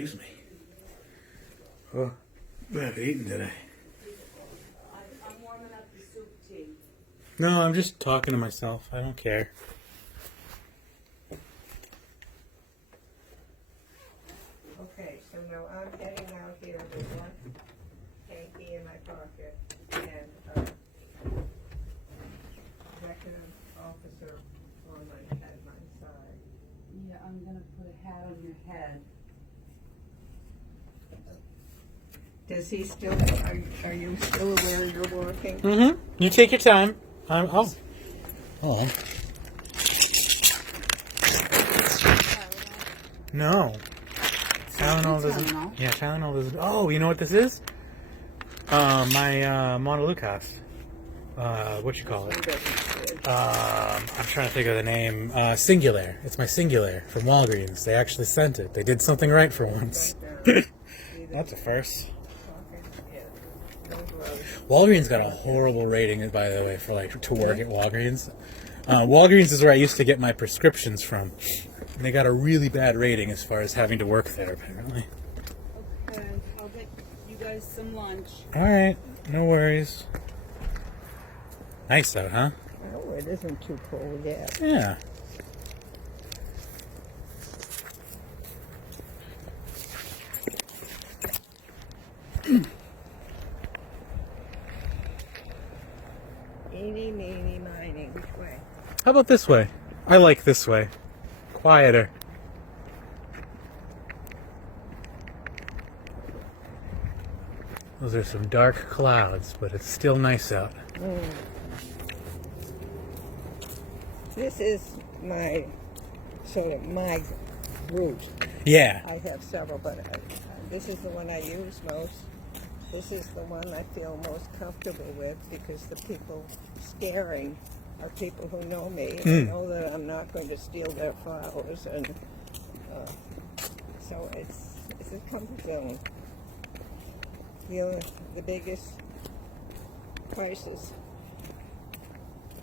Excuse me. Oh, I haven't eaten today. I'm warming up the soup tea. No, I'm just talking to myself. I don't care. Okay, so now I'm heading out here with one hanky in my pocket and executive officer on at my side. Yeah, I'm gonna put a hat on your head. Does he still, are you still aware you're working? Mm-hmm. You take your time. Oh. No. Tylenol doesn't. Tylenol. Yeah, Tylenol doesn't. Oh, you know what this is? My Montelukast. What you call it? I'm trying to think of the name. Singulair. It's my Singulair from Walgreens. They actually sent it. They did something right for once. That's a first. Walgreens got a horrible rating, by the way, for like to work at Walgreens. Walgreens is where I used to get my prescriptions from. And they got a really bad rating as far as having to work there, apparently. Okay, I'll get you guys some lunch. All right, no worries. Nice out, huh? Oh, it isn't too cold yet. Yeah. Eeny, meeny, miny, which way? How about this way? I like this way. Quieter. Those are some dark clouds, but it's still nice out. This is my, sort of my route. Yeah. I have several, but this is the one I use most. This is the one I feel most comfortable with because the people scaring are people who know me and know that I'm not going to steal their flowers, and so it's a comfort zone. The biggest crisis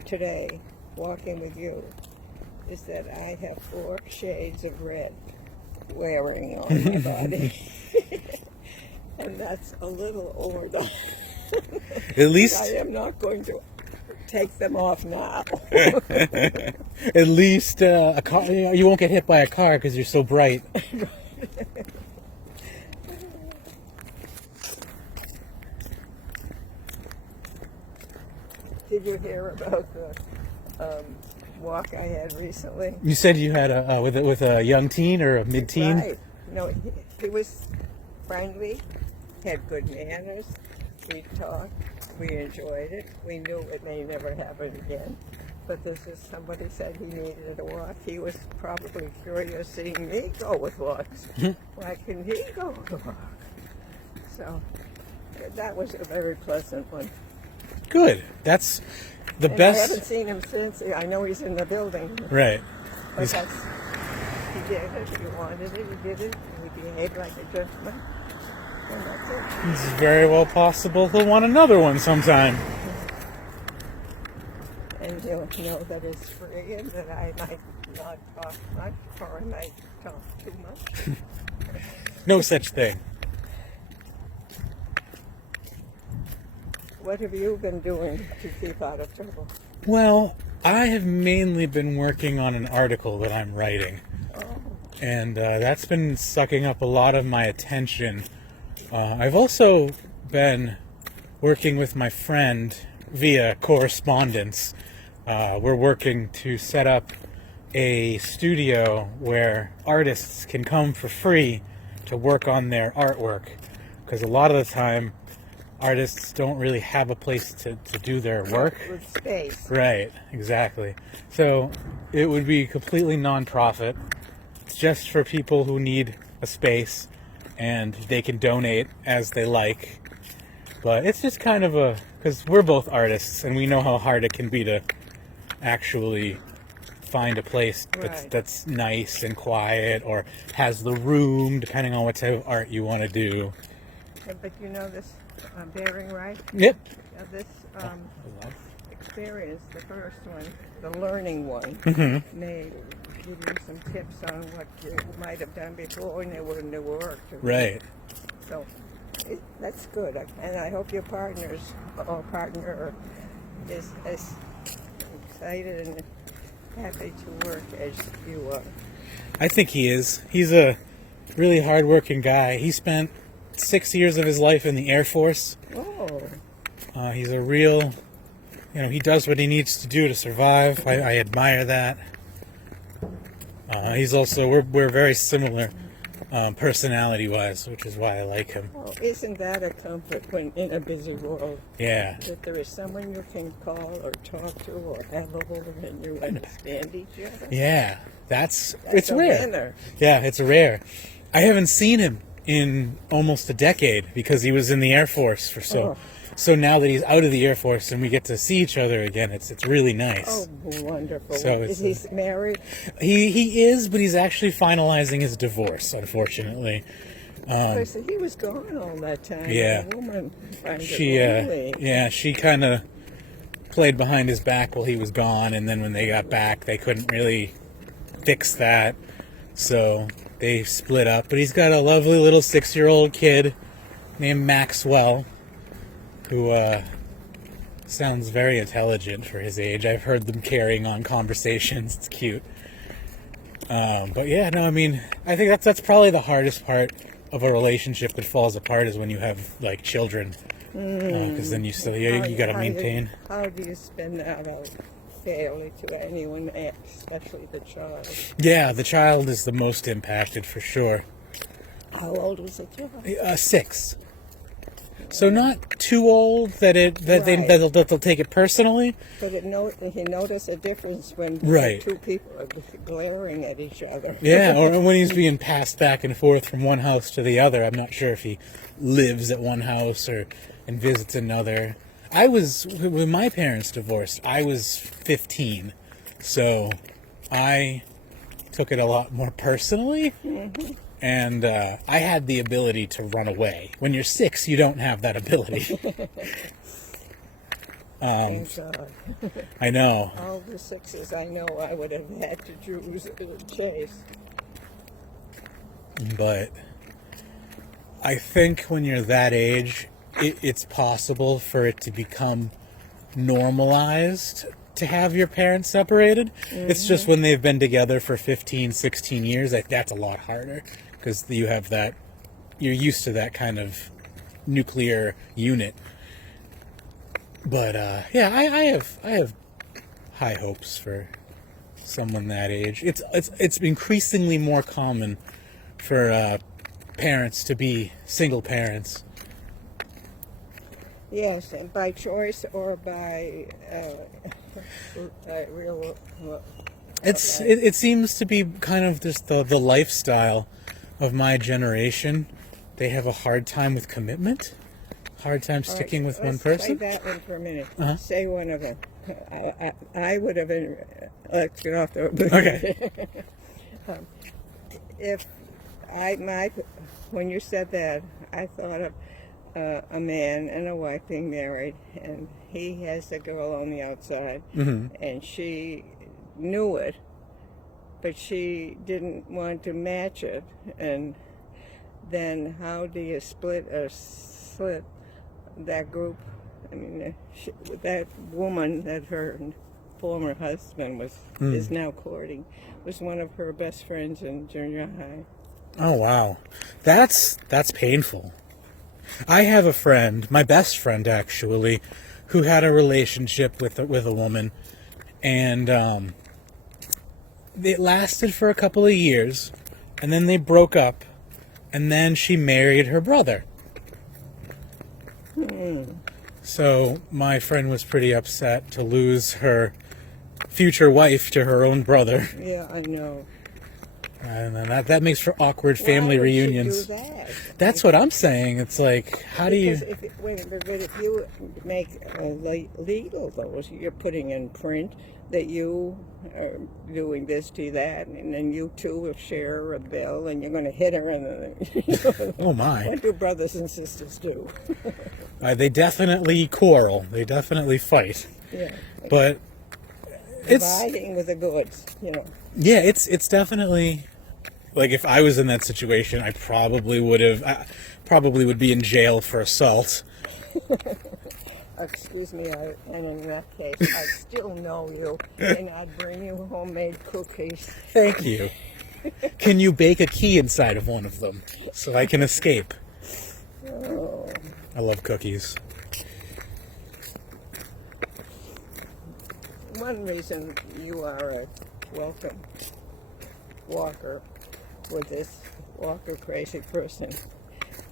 today, walking with you, is that I have 4 shades of red wearing on my body. And that's a little overdone. At least, I am not going to take them off now. at least a car. You won't get hit by a car because you're so bright. Did you hear about the walk I had recently? You said you had a with a young teen or a mid-teen. Right. No, he was friendly, had good manners. We talked. We enjoyed it. We knew it may never happen again. But this is somebody said he needed a walk. He was probably curious seeing me go with walks. Why couldn't he go with a walk? So that was a very pleasant one. Good. That's the And best. I haven't seen him since. I know he's in the building. Right. But that's, he did it. He wanted it. He did it. And he behaved like a gentleman. And that's it. It's very well possible he'll want another one sometime. And he'll know that it's free and that I might not talk much or I might talk too much. No such thing. What have you been doing to keep out of trouble? Well, I have mainly been working on an article that I'm writing. Oh, And that's been sucking up a lot of my attention. I've also been working with my friend via correspondence. We're working to set up a studio where artists can come for free to work on their artwork. Because a lot of the time, artists don't really have a place to do their work. with space. Right, exactly. So it would be completely non-profit. It's just for people who need a space, and they can donate as they like. But it's just kind of because we're both artists, and we know how hard it can be to actually find a place Right. that's nice and quiet, or has the room, depending on what type of art you want to do. But you know this bearing right? Yep. This experience, the first one, the learning one, Mm-hmm. made give you some tips on what you might have done before when they wouldn't have worked. Right. So that's good. And I hope your partner is as excited and happy to work as you are. I think he is. He's a really hardworking guy. He spent 6 years of his life in the Air Force. Oh, He's a real, he does what he needs to do to survive. I admire that. He's also, we're very similar personality-wise, which is why I like him. well, isn't that a comfort when in a busy world Yeah. that there is someone you can call or talk to or have over and you understand each other? Yeah. It's That's a rare. winner. Yeah, it's rare. I haven't seen him in almost a decade because he was in the Air Force for Oh. So now that he's out of the Air Force and we get to see each other again, it's really nice. Oh, wonderful. So it's, is he married? He is, but he's actually finalizing his divorce, unfortunately. Because he was gone all that time. Yeah. The woman found it She lonely. she kind of played behind his back while he was gone, and then when they got back, they couldn't really fix that, so they split up. But he's got a lovely little 6-year-old kid named Maxwell, who sounds very intelligent for his age. I've heard them carrying on conversations. It's cute. But yeah, no, I mean, I think that's probably the hardest part of a relationship that falls apart is when you have like children, because then you still you got to maintain. How do you spend that out fairly to anyone, especially the child? Yeah, the child is the most impacted for sure. How old was the child? 6. So not too old that Right. they'll take it personally. But he noticed a difference when Right. two people are glaring at each other. Yeah, or when he's being passed back and forth from one house to the other. I'm not sure if he lives at one house and visits another. When my parents divorced, I was 15, so I took it a lot more personally. Mm-hmm. And I had the ability to run away. When you're 6, you don't have that ability. Thank God. I know. All the 6s I know I would have had to choose chase. But I think when you're that age, it's possible for it to become normalized to have your parents separated. It's just when they've been together for 15, 16 years, that's a lot harder because you have you're used to that kind of nuclear unit. But yeah, I have high hopes for someone that age. It's increasingly more common for parents to be single parents. Yes, and by choice or by real. It seems to be kind of just the lifestyle of my generation. They have a hard time with commitment, hard time sticking with one person. Say that one for a minute. Uh-huh. Say one of them. I would have been. Let's get off the. Okay. When you said that, I thought of a man and a wife being married, and he has a girl on the outside, and she knew it, but she didn't want to match it. And then how do you split that group? I mean, that woman that her former husband is now courting was one of her best friends in junior high. Oh wow, that's painful. I have a friend, my best friend actually, who had a relationship with a woman, and it lasted for a couple of years, and then they broke up, and then she married her brother. So my friend was pretty upset to lose her future wife to her own brother, Yeah, I know. and then that makes for awkward family Why would she reunions. do that? That's what I'm saying. It's like, how do you? But if you make legal those, you're putting in print that you are doing this to that, and then you two will share a bill, and you're going to hit her. And Oh my! what do brothers and sisters do? They definitely quarrel. They definitely fight. Yeah. But Dividing with the goods, Yeah, it's definitely like if I was in that situation, I probably would be in jail for assault. Excuse me, and in that case, I'd still know you, and I'd bring you homemade cookies. Thank you. Can you bake a key inside of one of them so I can escape? Oh. I love cookies. One reason you are a welcome walker with this walker crazy person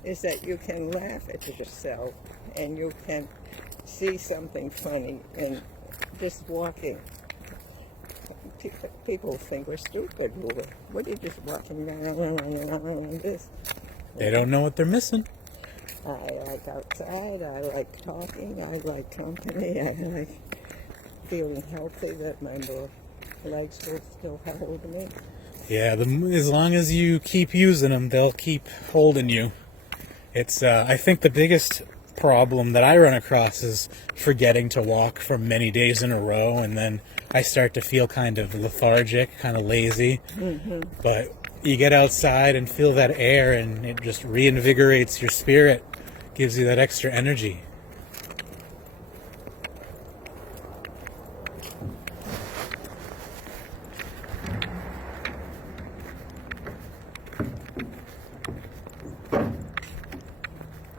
is that you can laugh at yourself and you can see something funny in just walking. People think we're stupid. What are you just walking around like this? They don't know what they're missing. I like outside, I like talking, I like company, I like feeling healthy, that my legs will still hold me. Yeah, as long as you keep using them, they'll keep holding you. It's, I think the biggest problem that I run across is forgetting to walk for many days in a row, and then I start to feel kind of lethargic, kind of lazy. Mm-hmm. But you get outside and feel that air, and it just reinvigorates your spirit, gives you that extra energy.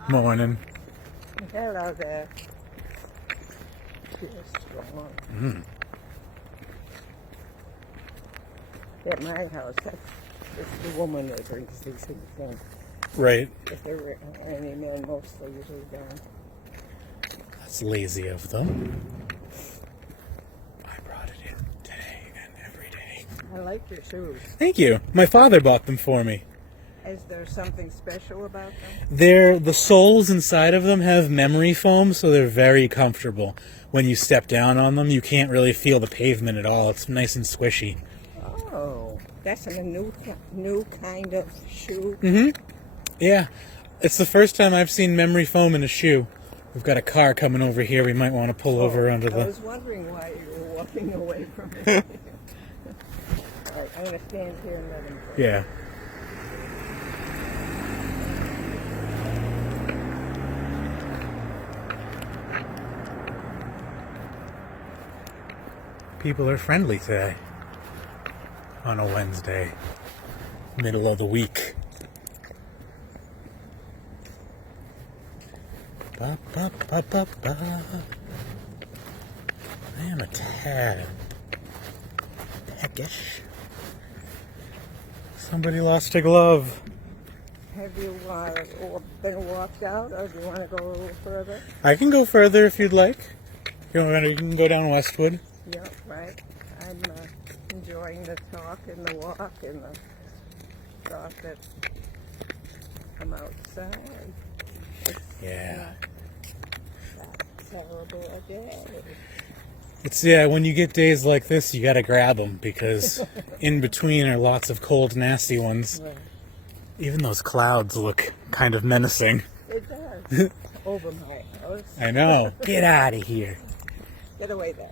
Morning. Hello there. You're strong. Mm. At my house, it's the woman that brings these things in. Right. If there were any men, mostly usually gone. That's lazy of them. I brought it in today and every day. I like your shoes. Thank you. My father bought them for me. Is there something special about them? The soles inside of them have memory foam, so they're very comfortable. When you step down on them, you can't really feel the pavement at all. It's nice and squishy. Oh, that's a new kind of shoe. Mm-hmm. Yeah. It's the first time I've seen memory foam in a shoe. We've got a car coming over here. We might want to pull over under I the... was wondering why you were walking away from it. All right, I'm going to stand here and let him go. Yeah. People are friendly today on a Wednesday, middle of the week. Ba, ba, ba, ba, ba. I am a tad peckish. Somebody lost a glove. Have you been walked out, or do you want to go a little further? I can go further if you'd like. You can go down Westwood. Yeah, right. I'm enjoying the talk and the walk and the thought that I'm outside. It's Yeah. not that terrible a day. Yeah, when you get days like this, you gotta grab them because in between are lots of cold, nasty ones. Right. Even those clouds look kind of menacing. It does. Over my house. I know. Get out of here. Get away there.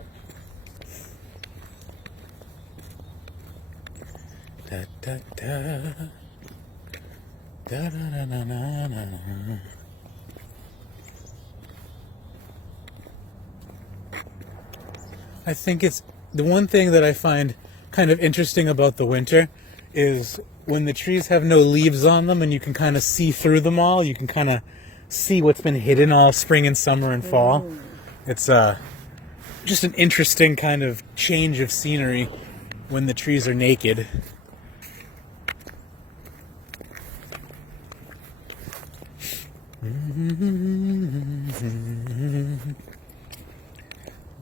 Da, da, da. Da, da, da, da, da, da. I think it's the one thing that I find kind of interesting about the winter is when the trees have no leaves on them and you can kind of see through them all, you can kind of see what's been hidden all spring and summer and fall. It's just an interesting kind of change of scenery when the trees are naked.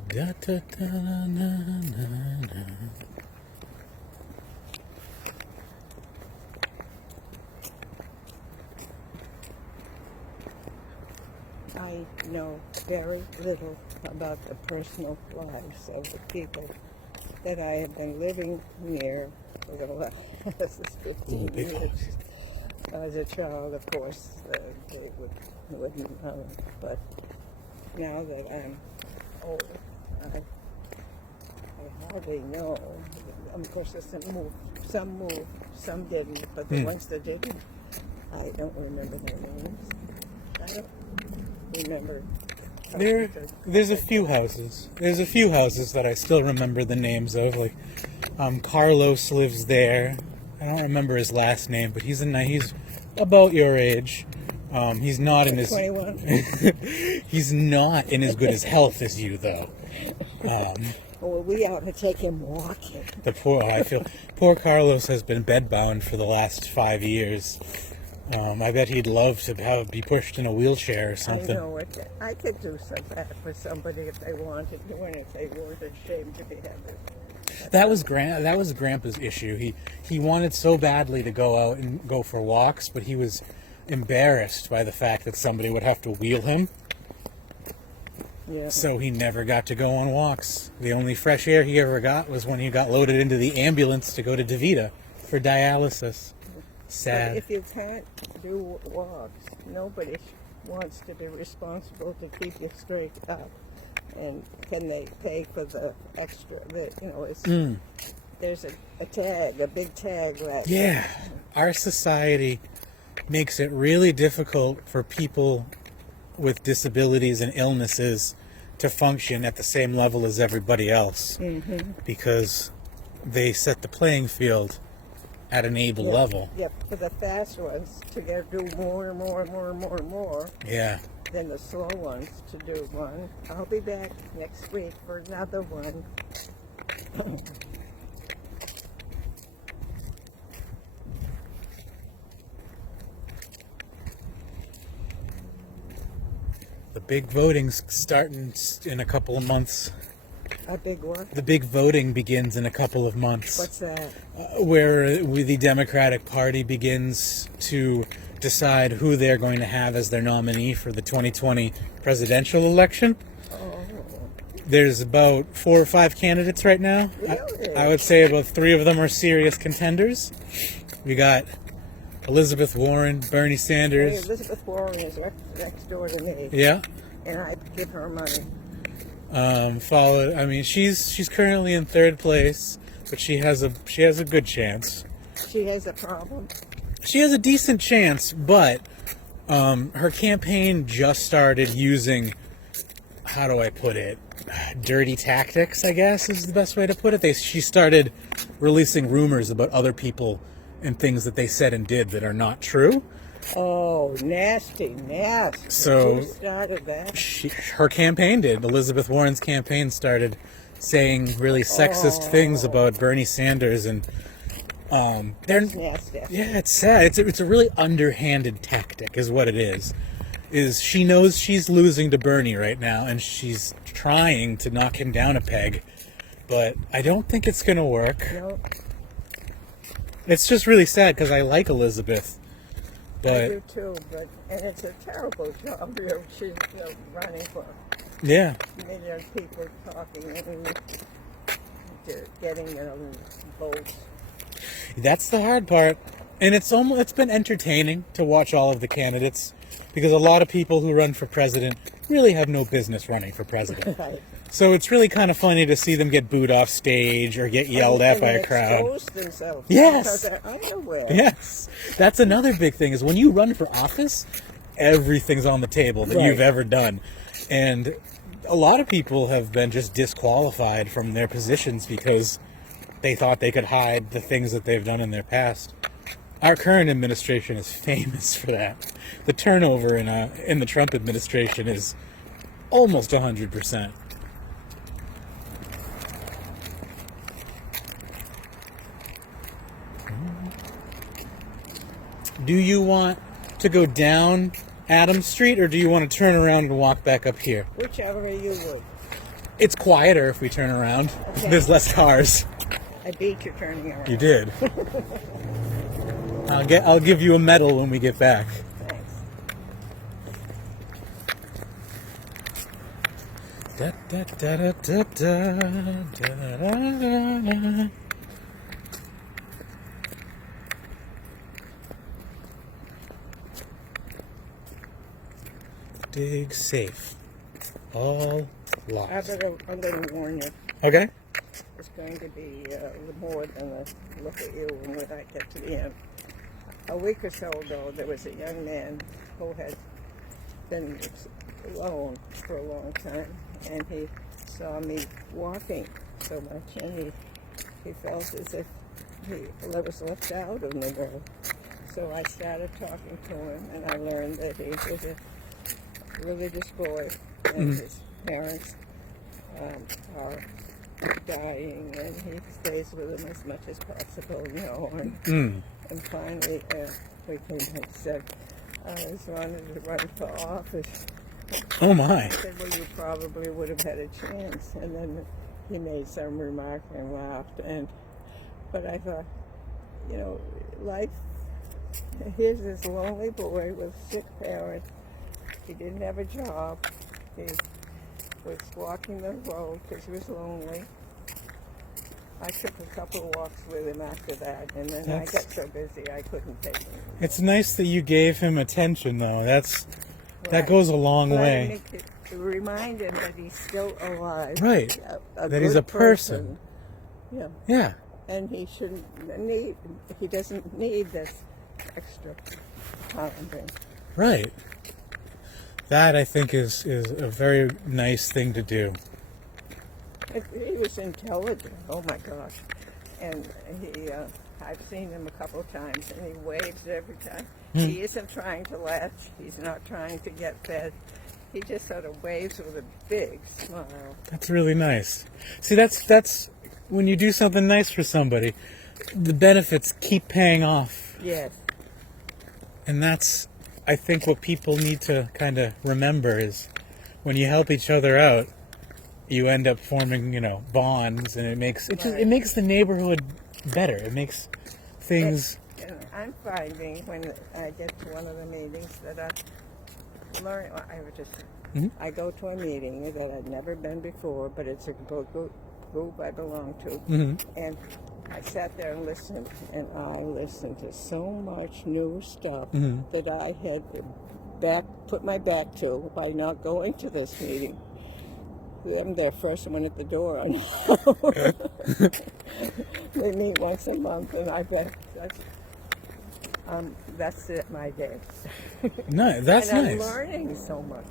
Da, da, da, na, na, na. I know very little about the personal lives of the people that I have been living near for the last 15 years. As a child, of course, they wouldn't know. But now that I'm old, I hardly know. Of course, some moved, some didn't. But the ones that didn't, I don't remember their names. I don't remember. There's a few houses. There's a few houses that I still remember the names of. Like, Carlos lives there. I don't remember his last name, but he's about your age. He's not in his 21. he's not in as good as health as you, though. Well, we ought to take him walking. Poor Carlos has been bedbound for the last 5 years. I bet he'd love to be pushed in a wheelchair or something. I know it. I could do some that for somebody if they wanted to, and if they weren't ashamed to be having. That was Grandpa's issue. He wanted so badly to go out and go for walks, but he was embarrassed by the fact that somebody would have to wheel him. Yeah. So he never got to go on walks. The only fresh air he ever got was when he got loaded into the ambulance to go to DeVita for dialysis. Sad. But if you can't do walks, nobody wants to be responsible to keep you straight up. And can they pay for the extra? There's a tag, a big tag left. Yeah, our society makes it really difficult for people with disabilities and illnesses to function at the same level as everybody else, because they set the playing field at an able level. Yep, for the fast ones to do more and more and more and more and more. Yeah. Than the slow ones to do one. I'll be back next week for another one. The big voting's starting in a couple of months. A big what? The big voting begins in a couple of months. What's that? Where the Democratic Party begins to decide who they're going to have as their nominee for the 2020 presidential election. Oh. There's about 4 or 5 candidates right now. Really? I would say about 3 of them are serious contenders. We got Elizabeth Warren, Bernie Sanders. Hey, Elizabeth Warren is next door to me. Yeah. And I give her money. She's currently in 3rd place, but she has a good chance. She has a problem. She has a decent chance, but her campaign just started using, how do I put it, dirty tactics, I guess is the best way to put it. She started releasing rumors about other people and things that they said and did that are not true. Oh, nasty. So who started that? Her campaign did. Elizabeth Warren's campaign started saying really sexist things about Bernie Sanders, and That's nasty. yeah, it's sad. It's a really underhanded tactic, is what it is. Is she knows she's losing to Bernie right now, and she's trying to knock him down a peg, but I don't think it's gonna work. No, It's just really sad because I like Elizabeth, I but do too, and it's a terrible job. She's running for yeah, a million people talking and getting votes. that's the hard part. And it's been entertaining to watch all of the candidates, because a lot of people who run for president really have no business running for president. Right. So it's really kind of funny to see them get booed off stage or get yelled at by a crowd. Expose themselves. Yes. Because they're underwear. Yes. That's another big thing, is when you run for office, everything's on the table that you've ever done. And a lot of people have been just disqualified from their positions because they thought they could hide the things that they've done in their past. Our current administration is famous for that. The turnover in the Trump administration is almost 100%. Do you want to go down Adams Street, or do you want to turn around and walk back up here? Whichever you would. It's quieter if we turn around. Okay. There's less cars. I beat you turning around. You did. I'll give you a medal when we get back. Thanks. Da, da, da, da, da, da, da, da, da. Dig safe. All locked. I'm gonna warn you. Okay. it's going to be more than a look at you when I get to the end. A week or so ago, there was a young man who had been alone for a long time, and he saw me walking so much, and he felt as if he was left out in the world. So I started talking to him, and I learned that he was a religious boy, and his parents are dying, and he stays with them as much as possible, you know. And finally, we came and said, I was wanted to run for office. Oh my. I said, well, you probably would have had a chance. And then he made some remark and laughed. But I thought, you know, life, here's this lonely boy with sick parents. He didn't have a job. He was walking the road because he was lonely. I took a couple of walks with him after that, and then I got so busy I couldn't take him. It's nice that you gave him attention, though. That Right. goes a long But way. to remind him that he's still alive. Right. That he's good a person. Yeah. Yeah. And he he doesn't need this extra pounding. Right. That, I think, is a very nice thing to do. He was intelligent. Oh my gosh! And I've seen him a couple of times, and he waves every time. He isn't trying to latch. He's not trying to get fed. He just sort of waves with a big smile. That's really nice. See, that's when you do something nice for somebody, the benefits keep paying off. Yes. And that's, I think, what people need to kind of remember is when you help each other out, you end up forming, you know, bonds, and it makes it makes the neighborhood better. It makes things. And I'm finding when I get to one of the meetings that I learn. I go to a meeting that I've never been before, but it's a group I belong to, and I sat there and listened, and I listened to so much new stuff that I had put my back to by not going to this meeting. I'm their first one at the door. They meet once a month, and I bet that's it, my day. No, that's and nice. I'm learning so much.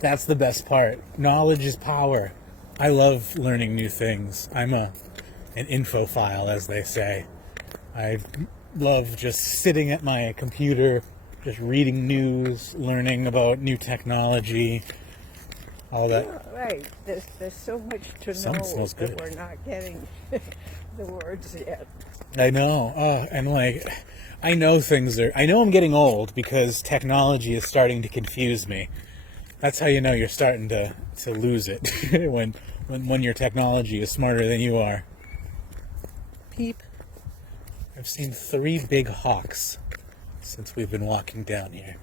That's the best part. Knowledge is power. I love learning new things. I'm an infophile, as they say. I love just sitting at my computer, just reading news, learning about new technology, all that. Yeah, right. There's so much to Some know smells that good. we're not getting the words yet. I know. Oh, and like, I know I know I'm getting old because technology is starting to confuse me. That's how you know you're starting to lose it when your technology is smarter than you are. Peep. I've seen 3 big hawks since we've been walking down here.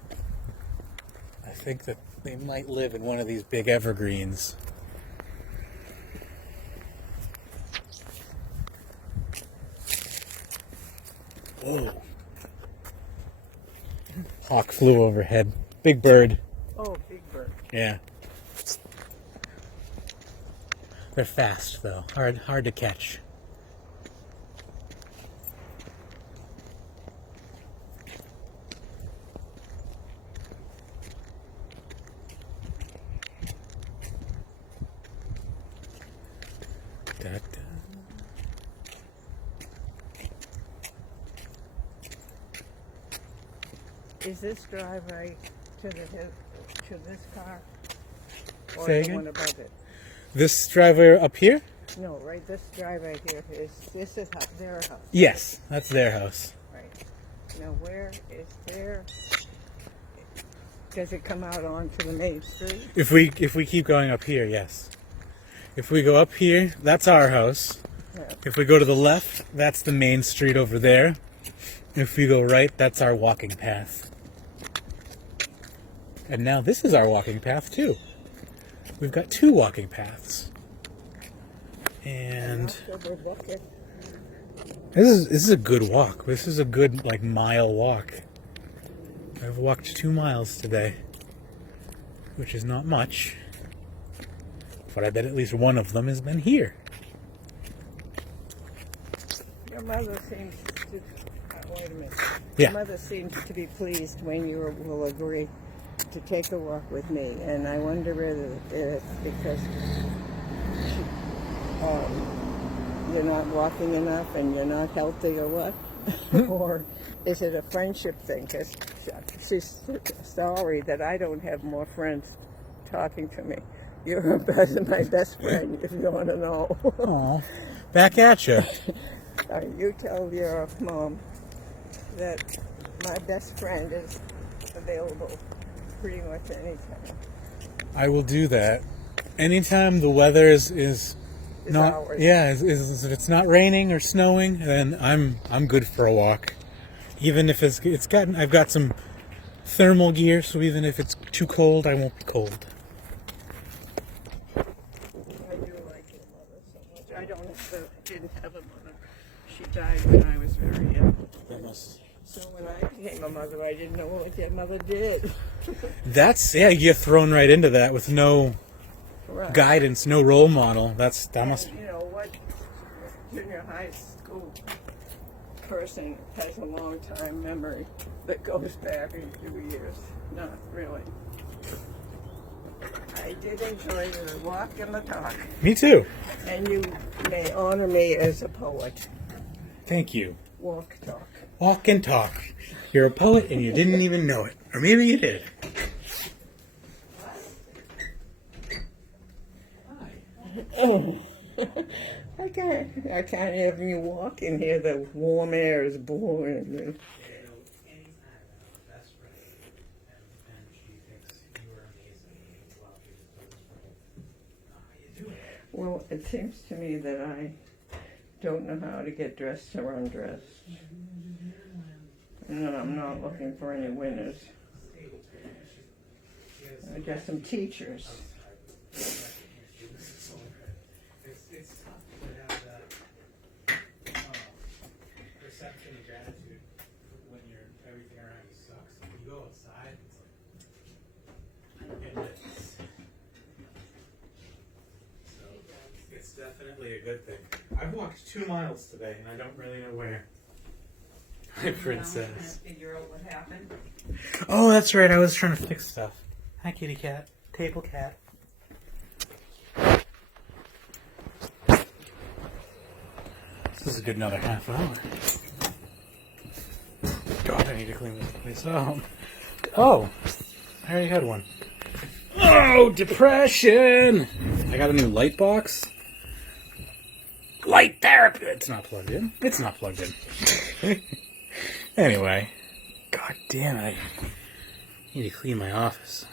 I think that they might live in one of these big evergreens. Oh. Hawk flew overhead. Big bird. Oh, big bird. Yeah. They're fast though. Hard to catch. Da, da. Is this driveway to this car? Or Say the again? one above it? This driveway up here? No, right. This driveway here this is their house. Yes, that's their house. Right. Now, where is their? Does it come out onto the main street? If we keep going up here, yes. If we go up here, that's our house. Yeah. If we go to the left, that's the main street over there. If we go right, that's our walking path. And now this is our walking path too. We've got 2 walking paths. And So we're looking. this is a good walk. This is a good mile walk. I've walked 2 miles today, which is not much. But I bet at least one of them has been here. Your mother seems to. Wait a minute. Yeah. Your mother seems to be pleased when you will agree to take a walk with me, and I wonder whether it's because you're not walking enough and you're not healthy or what, or is it a friendship thing? Because she's sorry that I don't have more friends talking to me. You're my best friend, if you want to know. Aw. Back at you. You tell your mom that my best friend is available pretty much anytime. I will do that. Anytime the weather is not, ours. yeah, is if it's not raining or snowing, then I'm good for a walk. Even if I've got some thermal gear, so even if it's too cold, I won't be cold. I do like your mother so much. I didn't have a mother. She died when I was very young. So when I became a mother, I didn't know what your mother did. You get thrown right into that with no Right. guidance, no role model. That must. You know what? Junior high school person has a long time memory that goes back a few years. Not really. I did enjoy the walk and the talk, Me too. and you may honor me as a poet. Thank you. Walk, talk. Walk and talk. You're a poet and you didn't even know it. Or maybe you did. I can't even walk in here. The warm air is blowing. Well, it seems to me that I don't know how to get dressed or undressed. No, I'm not looking for any winners. I got some teachers. Perception of gratitude when everything around you sucks. When you go outside, it's definitely a good thing. I've walked 2 miles today and I don't really know where. My princess. Figure out what happened. Oh, that's right. I was trying to fix stuff. Hi, kitty cat. Table cat. This is a good another half hour. God, I need to clean this place up. Oh, I already had one. Oh, depression! I got a new light box. Light therapy! It's not plugged in. It's not plugged in. Anyway. God damn it. I need to clean my office.